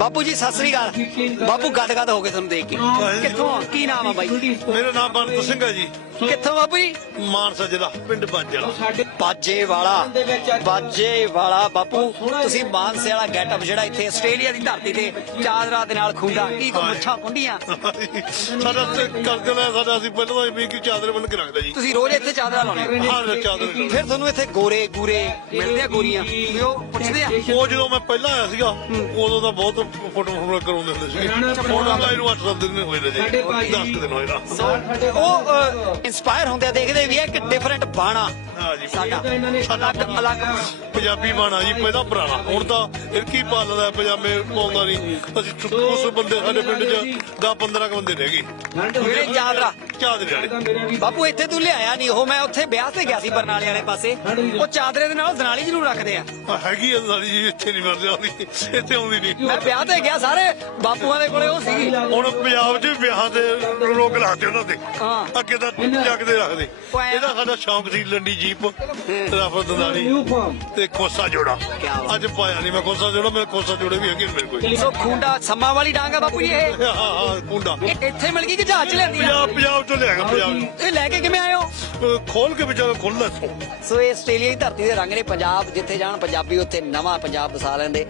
ਬਾਪੂ ਜੀ ਸਤਿ ਸ੍ਰੀ ਅਕਾਲ। ਬਾਪੂ ਗਦ ਗਦ ਹੋ ਗਏ ਤੁਹਾਨੂੰ ਦੇਖ ਕੇ। ਕਿੱਥੋਂ ਆ? ਕੀ ਨਾਮ ਆ ਬਾਈ? ਮੇਰਾ ਨਾਮ ਬੰਤ ਸਿੰਘ ਹੈ ਜੀ। ਕਿੱਥੋਂ ਬਾਪੂ ਜੀ? ਮਾਨਸਾ ਜ਼ਿਲ੍ਹਾ ਪਿੰਡ ਬਾਜਲਾ ਬਾਜੇ ਵਾਲਾ ਬਾਜੇ ਵਾਲਾ ਬਾਪੂ ਤੁਸੀਂ ਮਾਨਸੇ ਵਾਲਾ ਗੈਟਅਪ ਜਿਹੜਾ ਇੱਥੇ ਆਸਟ੍ਰੇਲੀਆ ਦੀ ਧਰਤੀ ਤੇ ਚਾਦਰਾ ਦੇ ਨਾਲ ਖੁੰਡਾ ਕੀ ਕੋ ਮੁੱਛਾਂ ਕੁੰਡੀਆਂ ਸਾਡਾ ਤੇ ਕਰਦੇ ਨੇ ਸਾਡਾ ਅਸੀਂ ਪਹਿਲਾਂ ਤਾਂ ਵੀ ਕਿ ਚਾਦਰ ਬੰਨ ਕੇ ਰੱਖਦਾ ਜੀ। ਤੁਸੀਂ ਰੋਜ਼ ਇੱਥੇ ਚਾਦਰਾ ਲਾਉਂਦੇ ਹੋ? ਹਾਂ ਚਾਦਰ ਫਿਰ ਤੁਹਾਨੂੰ ਇੱਥੇ ਗੋਰੇ ਗੂਰੇ ਮਿਲਦੇ ਆ ਗੋਰੀਆਂ? ਵੀ ਉਹ ਪੁੱਛਦੇ ਆ? ਉਹ ਜਦੋਂ ਮੈਂ ਪਹਿਲਾਂ ਆਇਆ ਸੀਗਾ ਉਦੋਂ ਤਾਂ ਬਹੁਤ ਫੋਟੋ ਫੋਟੋ ਕਰਾਉਂਦੇ ਹੁੰਦੇ ਸੀ ਹੁਣ ਤਾਂ ਇਹਨੂੰ 8 ਦਿਨ ਹੋਏ ਨੇ ਜੀ। 10 ਦਿਨ ਹੋਏ ਨਾ। ਉਹ ਇਨਸਪਾਇਰ ਹੁੰਦੇ ਆ ਦੇਖਦੇ ਵੀ ਆ ਕਿ ਡਿਫਰੈਂਟ ਬਾਣਾ। ਹਾਂ ਜੀ ਸਾਡਾ ਅਲੱਗ ਅਲੱਗ ਪੰਜਾਬੀ ਬਾਣਾ ਜੀ ਪਹਿਲਾਂ ਪੁਰਾਣਾ। ਹੁਣ ਤਾਂ ਇਰਕੀ ਪਾਲਦਾ ਪਜਾਮੇ ਪਾਉਂਦਾ ਨਹੀਂ। ਅਸੀਂ ਉਸ ਬੰਦੇ ਸਾਡੇ ਪਿੰਡ 'ਚ 10 15 ਬੰਦੇ ਰਹਿ ਗਏ। ਜਿਹੜੇ ਚਾਦਰਾ ਚਾਦਰੇ ਵਾਲੇ। ਬਾਪੂ ਇੱਥੇ ਤੂੰ ਲਿਆਇਆ ਨਹੀਂ ਉਹ ਮੈਂ ਉੱਥੇ ਵਿਆਹ ਤੇ ਗਿਆ ਸੀ ਬਰਨਾਲੇ ਵਾਲੇ ਪਾਸੇ। ਉਹ ਚਾਦਰੇ ਦੇ ਨਾਲ ਦਨਾਲੀ ਜ਼ਰੂਰ ਰੱਖਦੇ ਆ। ਹੈਗੀ ਆ ਸਾਡੀ ਜੀ ਇੱਥੇ ਨਹੀਂ ਮਰਦੇ ਆਉਂਦੀ ਇੱਥੇ ਆਉਂਦੀ ਨਹੀਂ। ਮੈਂ ਵਿਆਹ ਤੇ ਗਿਆ ਸਾਰੇ ਬਾਪੂਆਂ ਦੇ ਕੋਲੇ ਉਹ ਹੁਣ ਪੰਜਾਬ 'ਚ ਵਿਆਹਾਂ ਤੇ ਰੋਕ ਲਾਤੇ ਉਹਨਾਂ ਤੇ ਹਾਂ। ਅੱਗੇ ਤਾਂ ਜਗਦੇ ਰੱਖਦੇ। ਐਂ- ਇਹਦਾ ਸਾਡਾ ਸ਼ੌਂਕ ਸੀ ਲੰਡੀ ਜੀਪ ਰਫਤ ਦੰਦਾਲੀ ਤੇ ਕੋਸਾ ਜੋੜਾ। ਕਿਆ ਬਾਤ। ਅੱਜ ਪਾਇਆ ਨਹੀਂ ਮੈਂ ਕੋਸਾ ਜੋੜਾ ਮੇਰੇ ਕੋਸਾ ਜੋੜੇ ਵੀ ਹੈਗੇ ਨੇ ਮੇਰੇ ਕੋਲ। ਸੋ ਖੁੰਡਾ ਸੰਮਾ ਵਾਲੀ ਡਾਂਗ ਆ ਬਾਪੂ ਜੀ ਇਹ। ਹਾਂ ਹਾਂ ਕੁੰਡਾ ਇਹ ਇੱਥੇ ਮਿਲ ਗਈ ਕਿ ਜਹਾਜ਼ ਚ ਲੈਂਦੀ ਆ? ਪੰਜਾਬ ਪੰਜਾਬ ਤੋਂ ਲਿਆਗਾ ਪੰਜਾਬ ਇਹ ਲੈ ਕੇ ਕਿਵੇਂ ਆਏ ਹੋ? ਤੋਂ ਖੋਲ ਕੇ ਵਿਚਾਰਾ ਖੁੱਲਦਾ ਸੋ ਸੋ ਇਹ ਆਸਟ੍ਰੇਲੀਆ ਦੀ ਧਰਤੀ ਦੇ ਰੰਗ ਨੇ ਪੰਜਾਬ ਜਿੱਥੇ ਜਾਣ ਪੰਜਾਬੀ ਉੱਥੇ ਨਵਾਂ ਪੰਜਾਬ ਵਸਾ ਲੈਂਦੇ।